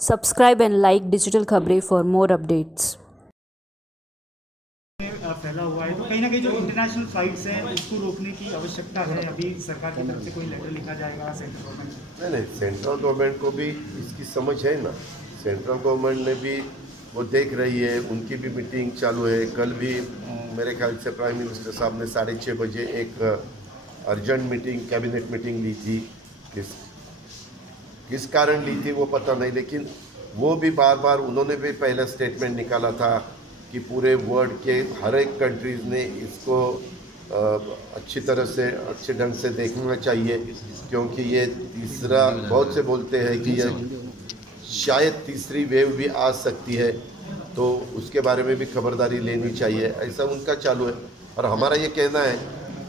Subscribe and like Digital Khabri for more updates. फैला हुआ है तो कहीं ना कहीं जो इंटरनेशनल फ्लाइट्स हैं उसको रोकने की आवश्यकता है। अभी सरकार की तरफ से कोई लेटर लिखा जाएगा सेंट्रल गवर्नमेंट को? नहीं, सेंट्रल गवर्नमेंट को भी इसकी समझ है ना। सेंट्रल गवर्नमेंट ने भी वो देख रही है, उनकी भी मीटिंग चालू है। कल भी मेरे ख्याल से प्राइम मिनिस्टर साहब ने 6:30 बजे एक अर्जेंट मीटिंग, कैबिनेट मीटिंग ली थी। किस कारण ली थी वो पता नहीं, लेकिन वो भी बार बार उन्होंने भी पहला स्टेटमेंट निकाला था कि पूरे वर्ल्ड के हर एक कंट्रीज़ ने इसको अच्छी तरह से, अच्छे ढंग से देखना चाहिए, क्योंकि ये तीसरा, बहुत से बोलते हैं कि ये शायद तीसरी वेव भी आ सकती है, तो उसके बारे में भी खबरदारी लेनी चाहिए, ऐसा उनका चालू है। और हमारा ये कहना है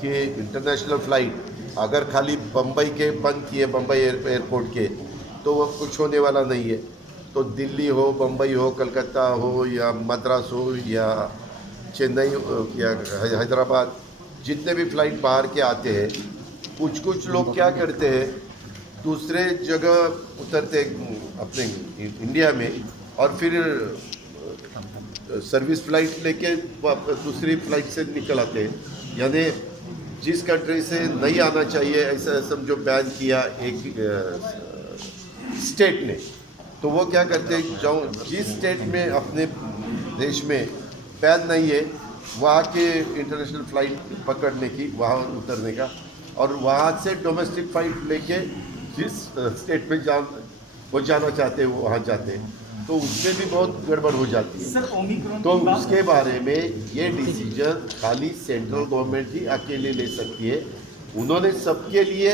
कि इंटरनेशनल फ़्लाइट अगर खाली बम्बई के बंद किए, बम्बई एयरपोर्ट के, तो वो कुछ होने वाला नहीं है। तो दिल्ली हो, बम्बई हो, कलकत्ता हो, या मद्रास हो, या चेन्नई या हैदराबाद, जितने भी फ़्लाइट बाहर के आते हैं, कुछ लोग क्या करते हैं, दूसरे जगह उतरते अपने इंडिया में, और फिर सर्विस फ़्लाइट लेके दूसरी फ़्लाइट से निकल आते हैं। यानी जिस कंट्री से नहीं आना चाहिए, ऐसा समझो बैन किया एक स्टेट ने, तो वो क्या करते हैं, जो जिस स्टेट में अपने देश में बैन नहीं है, वहाँ के इंटरनेशनल फ़्लाइट पकड़ने की, वहाँ उतरने का, और वहाँ से डोमेस्टिक फ़्लाइट लेके जिस स्टेट में वो जाना चाहते हैं वो वहाँ जाते हैं, तो उसमें भी बहुत गड़बड़ हो जाती है। तो उसके बारे में ये डिसीजन खाली सेंट्रल गवर्नमेंट ही अकेले ले सकती है। उन्होंने सबके लिए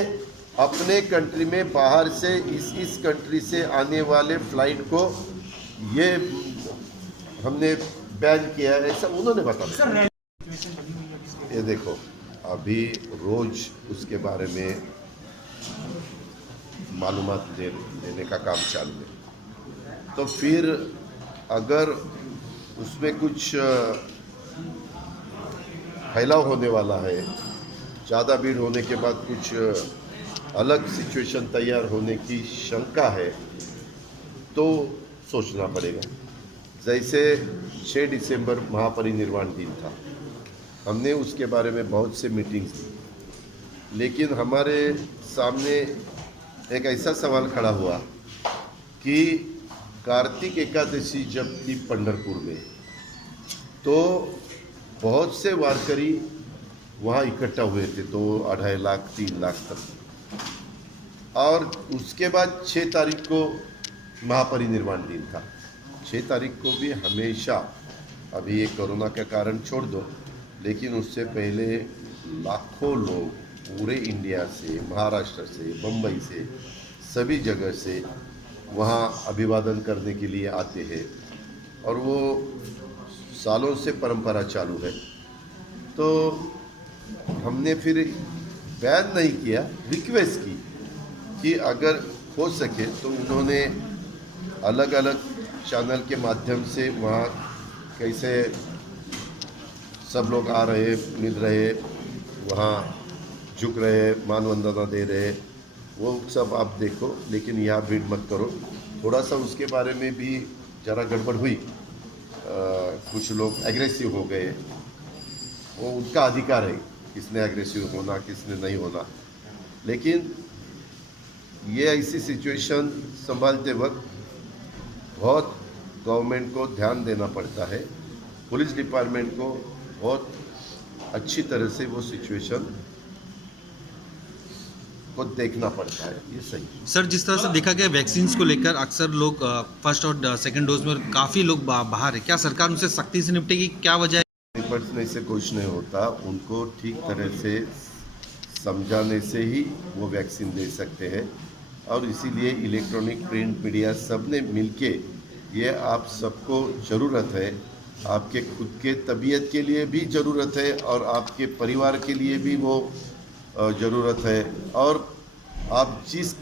अपने कंट्री में बाहर से इस कंट्री से आने वाले फ़्लाइट को ये हमने बैन किया है, ऐसा उन्होंने बताया। ये देखो, अभी रोज़ उसके बारे में मालूमात देने का काम चालू है। तो फिर अगर उसमें कुछ फैलाव होने वाला है, ज़्यादा भीड़ होने के बाद कुछ अलग सिचुएशन तैयार होने की शंका है, तो सोचना पड़ेगा। जैसे 6 दिसंबर महापरिनिर्वाण दिन था, हमने उसके बारे में बहुत से मीटिंग्स की, लेकिन हमारे सामने एक ऐसा सवाल खड़ा हुआ कि कार्तिक एकादशी जब थी पंढरपुर में, तो बहुत से वारकरी वहाँ इकट्ठा हुए थे, तो 2.5 लाख 3 लाख तक। और उसके बाद 6 तारीख को महापरिनिर्वाण दिन था। 6 तारीख को भी हमेशा, अभी ये कोरोना के कारण छोड़ दो, लेकिन उससे पहले लाखों लोग पूरे इंडिया से, महाराष्ट्र से, बम्बई से, सभी जगह से वहाँ अभिवादन करने के लिए आते हैं, और वो सालों से परंपरा चालू है। तो हमने फिर बैन नहीं किया, रिक्वेस्ट की कि अगर हो सके तो उन्होंने अलग अलग चैनल के माध्यम से वहाँ कैसे सब लोग आ रहे, मिल रहे, वहाँ झुक रहे, मानवंदना दे रहे, वो सब आप देखो, लेकिन यहाँ भीड़ मत करो। थोड़ा सा उसके बारे में भी ज़रा गड़बड़ हुई, कुछ लोग एग्रेसिव हो गए, वो उनका अधिकार है, किसने एग्रेसिव होना, किसने नहीं होना। लेकिन ये ऐसी सिचुएशन संभालते वक्त बहुत गवर्नमेंट को ध्यान देना पड़ता है, पुलिस डिपार्टमेंट को बहुत अच्छी तरह से वो सिचुएशन को देखना पड़ता है। ये सही सर, जिस तरह से देखा गया वैक्सीन को लेकर अक्सर लोग फर्स्ट और सेकंड डोज में काफ़ी लोग बाहर है, क्या सरकार उनसे सख्ती से निपटेगी, क्या वजह है? निपटने से कुछ नहीं होता, उनको ठीक तरह से समझाने से ही वो वैक्सीन दे सकते हैं। और इसीलिए इलेक्ट्रॉनिक, प्रिंट मीडिया सब ने मिलके, ये आप सबको ज़रूरत है, आपके खुद के तबीयत के लिए भी ज़रूरत है, और आपके परिवार के लिए भी वो ज़रूरत है, और आप जिस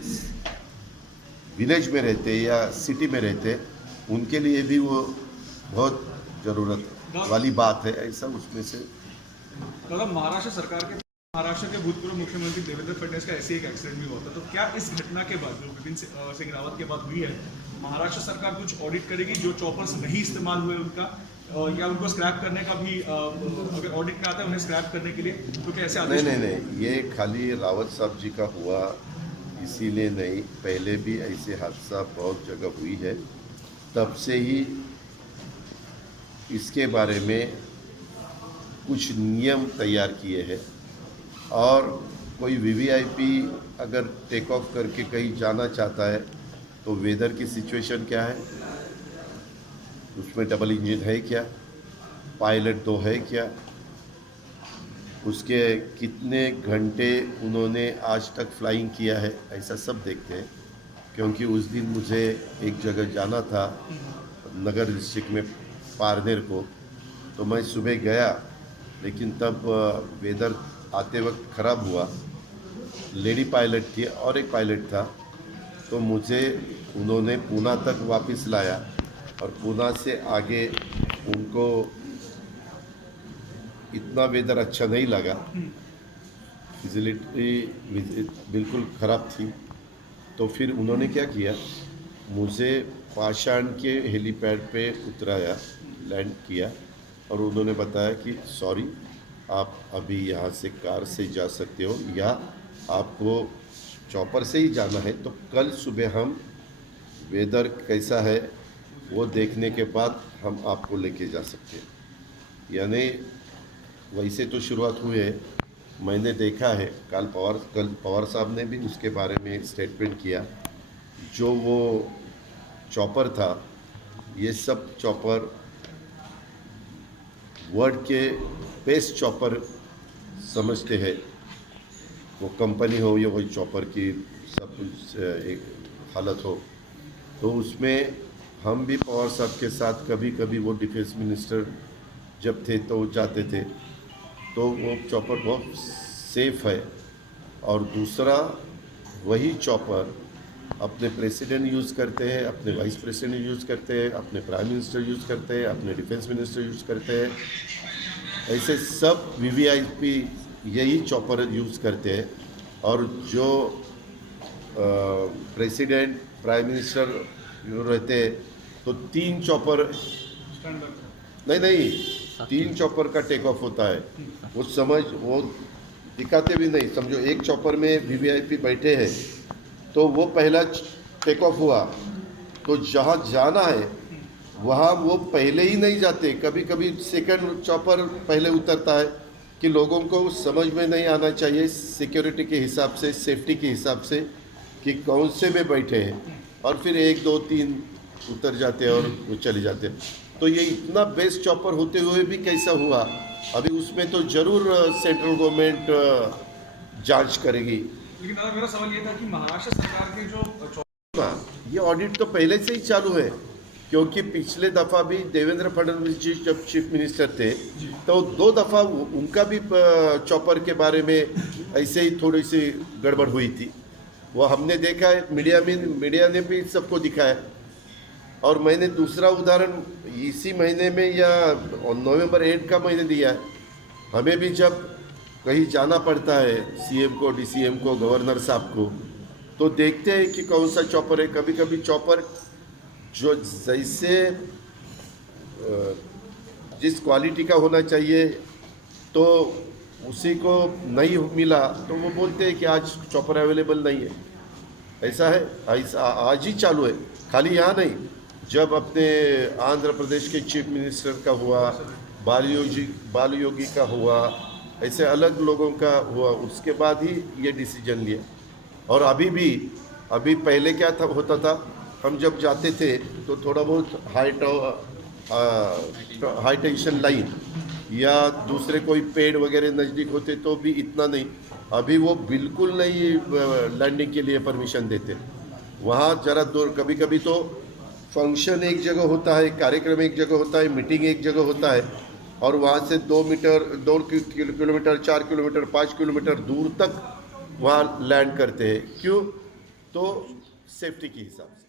विलेज में रहते या सिटी में रहते, उनके लिए भी वो बहुत ज़रूरत वाली बात है। ऐसा उसमें से मतलब महाराष्ट्र सरकार के महाराष्ट्र के भूतपूर्व मुख्यमंत्री देवेंद्र फडणवीस का ऐसे एक एक्सीडेंट भी हुआ था, तो क्या इस घटना के बाद जो विपिन सिंह रावत के बाद हुई है, महाराष्ट्र सरकार कुछ ऑडिट करेगी जो चॉपर्स नहीं इस्तेमाल हुए उनका, या उनको स्क्रैप करने का भी अगर ऑडिट में आता है उन्हें स्क्रैप करने के लिए, तो क्या ऐसे आदेश? नहीं, ये खाली रावत साहब जी का हुआ इसीलिए नहीं, पहले भी ऐसे हादसा बहुत जगह हुई है। तब से ही इसके बारे में कुछ नियम तैयार किए हैं, और कोई वीवीआईपी अगर टेक ऑफ करके कहीं जाना चाहता है तो वेदर की सिचुएशन क्या है, उसमें डबल इंजन है क्या, पायलट दो है क्या, उसके कितने घंटे उन्होंने आज तक फ्लाइंग किया है, ऐसा सब देखते हैं। क्योंकि उस दिन मुझे एक जगह जाना था नगर डिस्ट्रिक्ट में पारनेर को, तो मैं सुबह गया, लेकिन तब वेदर आते वक्त ख़राब हुआ। लेडी पायलट थी और एक पायलट था, तो मुझे उन्होंने पूना तक वापस लाया, और पूना से आगे उनको इतना वेदर अच्छा नहीं लगा, विजिबिलिटी बिल्कुल ख़राब थी। तो फिर उन्होंने क्या किया, मुझे पाषाण के हेलीपैड पे उतराया, लैंड किया, और उन्होंने बताया कि सॉरी, आप अभी यहाँ से कार से जा सकते हो, या आपको चॉपर से ही जाना है, तो कल सुबह हम वेदर कैसा है वो देखने के बाद हम आपको लेके जा सकते हैं। यानी वैसे तो शुरुआत हुई है, मैंने देखा है, कल पवार साहब ने भी उसके बारे में स्टेटमेंट किया। जो वो चॉपर था, ये सब चॉपर वर्ल्ड के बेस्ट चॉपर समझते हैं, वो कंपनी हो या वही चॉपर की सब कुछ एक हालत हो। तो उसमें हम भी पवार साहब के साथ कभी कभी, वो डिफेंस मिनिस्टर जब थे तो जाते थे, तो वो चॉपर बहुत सेफ है। और दूसरा, वही चॉपर अपने प्रेसिडेंट यूज़ करते हैं, अपने वाइस प्रेसिडेंट यूज़ करते हैं, अपने प्राइम मिनिस्टर यूज़ करते हैं, अपने डिफेंस मिनिस्टर यूज़ करते हैं। ऐसे सब वीवीआईपी यही चॉपर यूज़ करते हैं। और जो प्रेसिडेंट, प्राइम मिनिस्टर रहते हैं, तो 3 चॉपर नहीं 3 चॉपर का टेक ऑफ होता है। वो दिखाते भी नहीं, समझो एक चॉपर में वीवीआईपी बैठे हैं, तो वो पहला टेक ऑफ हुआ, तो जहाँ जाना है वहाँ वो पहले ही नहीं जाते, कभी कभी सेकंड चॉपर पहले उतरता है, कि लोगों को समझ में नहीं आना चाहिए सिक्योरिटी के हिसाब से, सेफ्टी के हिसाब से, कि कौन से में बैठे हैं, और फिर 1 2 3 उतर जाते हैं और वो चले जाते हैं। तो ये इतना बेस्ट चॉपर होते हुए भी कैसा हुआ, अभी उसमें तो ज़रूर सेंट्रल गवर्नमेंट जांच करेगी। लेकिन दादा, मेरा सवाल ये था कि महाराष्ट्र सरकार के जो ये ऑडिट तो पहले से ही चालू है, क्योंकि पिछले दफ़ा भी देवेंद्र फडणवीस जी जब चीफ मिनिस्टर थे, तो 2 दफ़ा उनका भी चॉपर के बारे में ऐसे ही थोड़ी सी गड़बड़ हुई थी। वो हमने देखा है, मीडिया ने भी सबको दिखाया। और मैंने दूसरा उदाहरण इसी महीने में या नवंबर 8 का मैंने दिया है। हमें भी जब कहीं जाना पड़ता है, सीएम को, डीसीएम को, गवर्नर साहब को, तो देखते हैं कि कौन सा चॉपर है। कभी कभी चॉपर जो जैसे जिस क्वालिटी का होना चाहिए, तो उसी को नहीं मिला, तो वो बोलते हैं कि आज चॉपर अवेलेबल नहीं है। ऐसा है, ऐसा आज ही चालू है, खाली यहाँ नहीं। जब अपने आंध्र प्रदेश के चीफ मिनिस्टर का हुआ, बालू योगी का हुआ, ऐसे अलग लोगों का हुआ, उसके बाद ही ये डिसीजन लिया। और अभी पहले क्या था, होता था, हम जब जाते थे तो थोड़ा बहुत हाई टेंशन लाइन या दूसरे कोई पेड़ वगैरह नज़दीक होते तो भी इतना नहीं। अभी वो बिल्कुल नहीं लैंडिंग के लिए परमिशन देते। वहाँ ज़रा दूर, कभी कभी तो फंक्शन एक जगह होता है, कार्यक्रम एक जगह होता है, मीटिंग एक जगह होता है, और वहाँ से 2 किलोमीटर 4 किलोमीटर 5 किलोमीटर दूर तक वहाँ लैंड करते हैं। क्यों? तो सेफ्टी के हिसाब से।